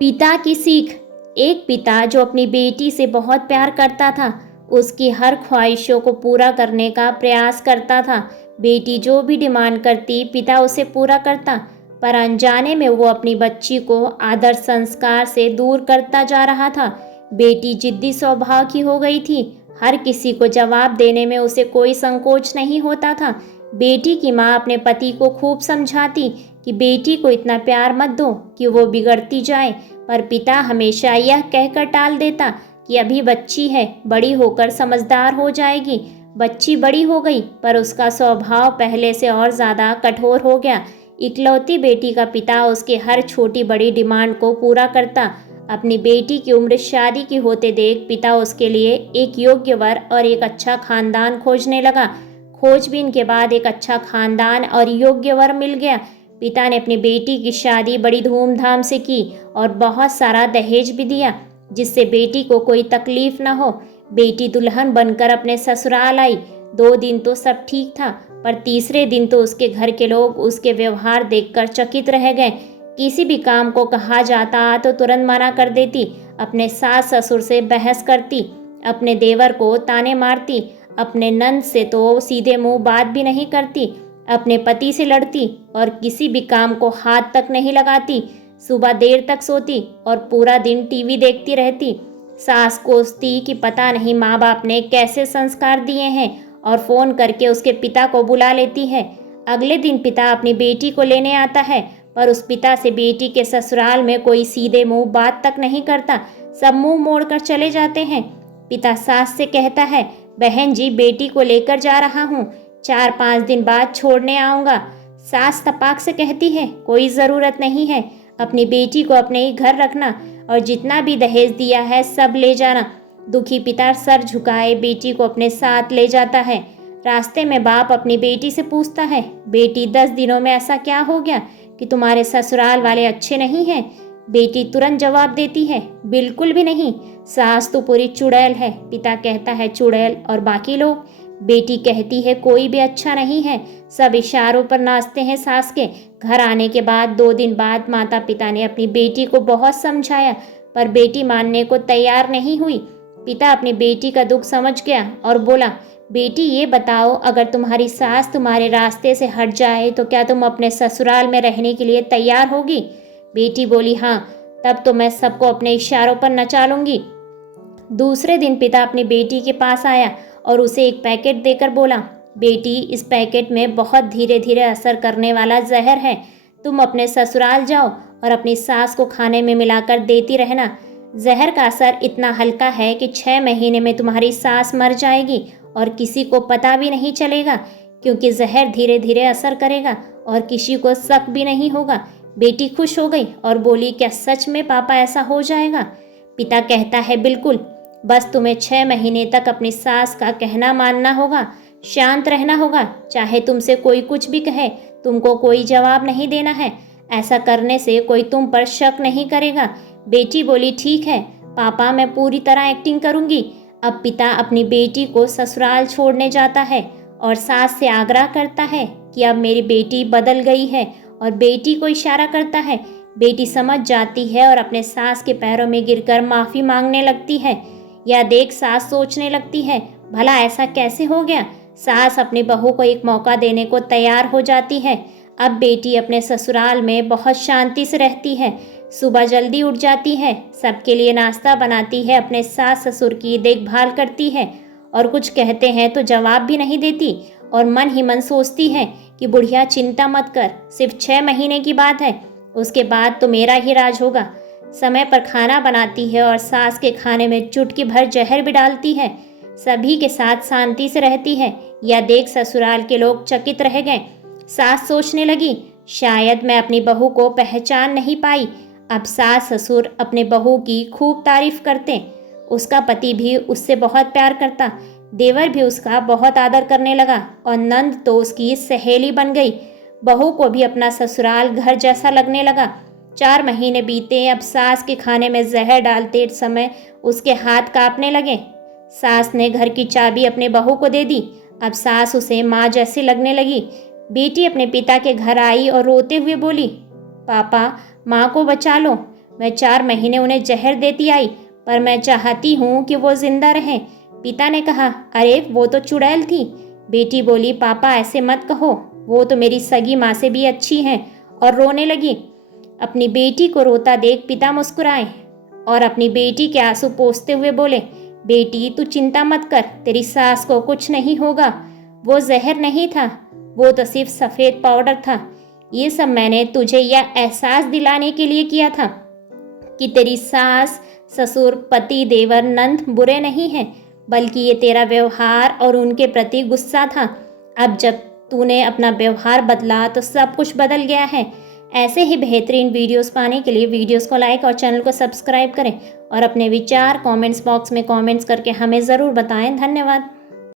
पिता की सीख। एक पिता जो अपनी बेटी से बहुत प्यार करता था, उसकी हर ख्वाहिशों को पूरा करने का प्रयास करता था। बेटी जो भी डिमांड करती, पिता उसे पूरा करता, पर अनजाने में वो अपनी बच्ची को आदर्श संस्कार से दूर करता जा रहा था। बेटी जिद्दी स्वभाव की हो गई थी। हर किसी को जवाब देने में उसे कोई संकोच नहीं होता था। बेटी की माँ अपने पति को खूब समझाती कि बेटी को इतना प्यार मत दो कि वो बिगड़ती जाए, पर पिता हमेशा यह कहकर टाल देता कि अभी बच्ची है, बड़ी होकर समझदार हो जाएगी। बच्ची बड़ी हो गई, पर उसका स्वभाव पहले से और ज़्यादा कठोर हो गया। इकलौती बेटी का पिता उसके हर छोटी बड़ी डिमांड को पूरा करता। अपनी बेटी की उम्र शादी की होते देख पिता उसके लिए एक योग्य वर और एक अच्छा खानदान खोजने लगा। खोजबीन के बाद एक अच्छा खानदान और योग्य वर मिल गया। पिता ने अपनी बेटी की शादी बड़ी धूमधाम से की और बहुत सारा दहेज भी दिया, जिससे बेटी को कोई तकलीफ न हो। बेटी दुल्हन बनकर अपने ससुराल आई। 2 दिन तो सब ठीक था, पर तीसरे दिन तो उसके घर के लोग उसके व्यवहार देखकर चकित रह गए। किसी भी काम को कहा जाता तो तुरंत मना कर देती, अपने सास ससुर से बहस करती, अपने देवर को ताने मारती, अपने नंद से तो सीधे मुंह बात भी नहीं करती, अपने पति से लड़ती और किसी भी काम को हाथ तक नहीं लगाती। सुबह देर तक सोती और पूरा दिन टीवी देखती रहती। सास कोसती कि पता नहीं माँ बाप ने कैसे संस्कार दिए हैं और फ़ोन करके उसके पिता को बुला लेती है। अगले दिन पिता अपनी बेटी को लेने आता है, पर उस पिता से बेटी के ससुराल में कोई सीधे मुंह बात तक नहीं करता, सब मुंह मोड़कर चले जाते हैं। पिता सास से कहता है, बहन जी बेटी को लेकर जा रहा हूँ, 4-5 दिन बाद छोड़ने आऊँगा। सास तपाक से कहती है, कोई ज़रूरत नहीं है, अपनी बेटी को अपने ही घर रखना और जितना भी दहेज दिया है सब ले जाना। दुखी पिता सर झुकाए बेटी को अपने साथ ले जाता है। रास्ते में बाप अपनी बेटी से पूछता है, बेटी 10 दिनों में ऐसा क्या हो गया कि तुम्हारे ससुराल वाले अच्छे नहीं हैं? बेटी तुरंत जवाब देती है, बिल्कुल भी नहीं, सास तो पूरी चुड़ैल है। पिता कहता है, चुड़ैल और बाकी लोग? बेटी कहती है, कोई भी अच्छा नहीं है, सब इशारों पर नाचते हैं सास के। घर आने के बाद 2 दिन बाद माता पिता ने अपनी बेटी को बहुत समझाया, पर बेटी मानने को तैयार नहीं हुई। पिता अपनी बेटी का दुख समझ गया और बोला, बेटी ये बताओ, अगर तुम्हारी सास तुम्हारे रास्ते से हट जाए तो क्या तुम अपने ससुराल में रहने के लिए तैयार होगी? बेटी बोली, हाँ, तब तो मैं सबको अपने इशारों पर नचा लूंगी। दूसरे दिन पिता अपनी बेटी के पास आया और उसे एक पैकेट देकर बोला, बेटी इस पैकेट में बहुत धीरे धीरे असर करने वाला जहर है, तुम अपने ससुराल जाओ और अपनी सास को खाने में मिलाकर देती रहना। जहर का असर इतना हल्का है कि 6 महीने में तुम्हारी सास मर जाएगी और किसी को पता भी नहीं चलेगा, क्योंकि जहर धीरे धीरे असर करेगा और किसी को शक भी नहीं होगा। बेटी खुश हो गई और बोली, क्या सच में पापा ऐसा हो जाएगा? पिता कहता है, बिल्कुल, बस तुम्हें 6 महीने तक अपनी सास का कहना मानना होगा, शांत रहना होगा, चाहे तुमसे कोई कुछ भी कहे, तुमको कोई जवाब नहीं देना है। ऐसा करने से कोई तुम पर शक नहीं करेगा। बेटी बोली, ठीक है पापा, मैं पूरी तरह एक्टिंग करूंगी। अब पिता अपनी बेटी को ससुराल छोड़ने जाता है और सास से आग्रह करता है कि अब मेरी बेटी बदल गई है और बेटी को इशारा करता है। बेटी समझ जाती है और अपने सास के पैरों में गिरकर माफ़ी मांगने लगती है। यह देख सास सोचने लगती है, भला ऐसा कैसे हो गया? सास अपनी बहू को एक मौका देने को तैयार हो जाती है। अब बेटी अपने ससुराल में बहुत शांति से रहती है। सुबह जल्दी उठ जाती है, सबके लिए नाश्ता बनाती है, अपने सास ससुर की देखभाल करती है और कुछ कहते हैं तो जवाब भी नहीं देती और मन ही मन सोचती है कि बुढ़िया चिंता मत कर, सिर्फ 6 महीने की बात है, उसके बाद तो मेरा ही राज होगा। समय पर खाना बनाती है और सास के खाने में चुटकी भर जहर भी डालती है। सभी के साथ शांति से रहती है। यह देख ससुराल के लोग चकित रह गए। सास सोचने लगी, शायद मैं अपनी बहू को पहचान नहीं पाई। अब सास ससुर अपने बहू की खूब तारीफ करते। उसका पति भी उससे बहुत प्यार करता, देवर भी उसका बहुत आदर करने लगा और नंद तो उसकी सहेली बन गई। बहू को भी अपना ससुराल घर जैसा लगने लगा। 4 महीने बीते। अब सास के खाने में जहर डालते समय उसके हाथ कांपने लगे। सास ने घर की चाबी अपने बहू को दे दी। अब सास उसे माँ जैसी लगने लगी। बेटी अपने पिता के घर आई और रोते हुए बोली, पापा माँ को बचा लो, मैं 4 महीने उन्हें जहर देती आई, पर मैं चाहती हूँ कि वो जिंदा रहें। पिता ने कहा, अरे वो तो चुड़ैल थी। बेटी बोली, पापा ऐसे मत कहो, वो तो मेरी सगी माँ से भी अच्छी हैं, और रोने लगी। अपनी बेटी को रोता देख पिता मुस्कुराए और अपनी बेटी के आंसू पोंछते हुए बोले, बेटी तू चिंता मत कर, तेरी सास को कुछ नहीं होगा। वो जहर नहीं था, वो तो सिर्फ सफ़ेद पाउडर था। ये सब मैंने तुझे यह एहसास दिलाने के लिए किया था कि तेरी सास, ससुर, पति, देवर, नंद बुरे नहीं हैं, बल्कि ये तेरा व्यवहार और उनके प्रति गुस्सा था। अब जब तूने अपना व्यवहार बदला तो सब कुछ बदल गया है। ऐसे ही बेहतरीन वीडियोस पाने के लिए वीडियोस को लाइक और चैनल को सब्सक्राइब करें और अपने विचार कमेंट्स बॉक्स में कमेंट्स करके हमें ज़रूर बताएं। धन्यवाद।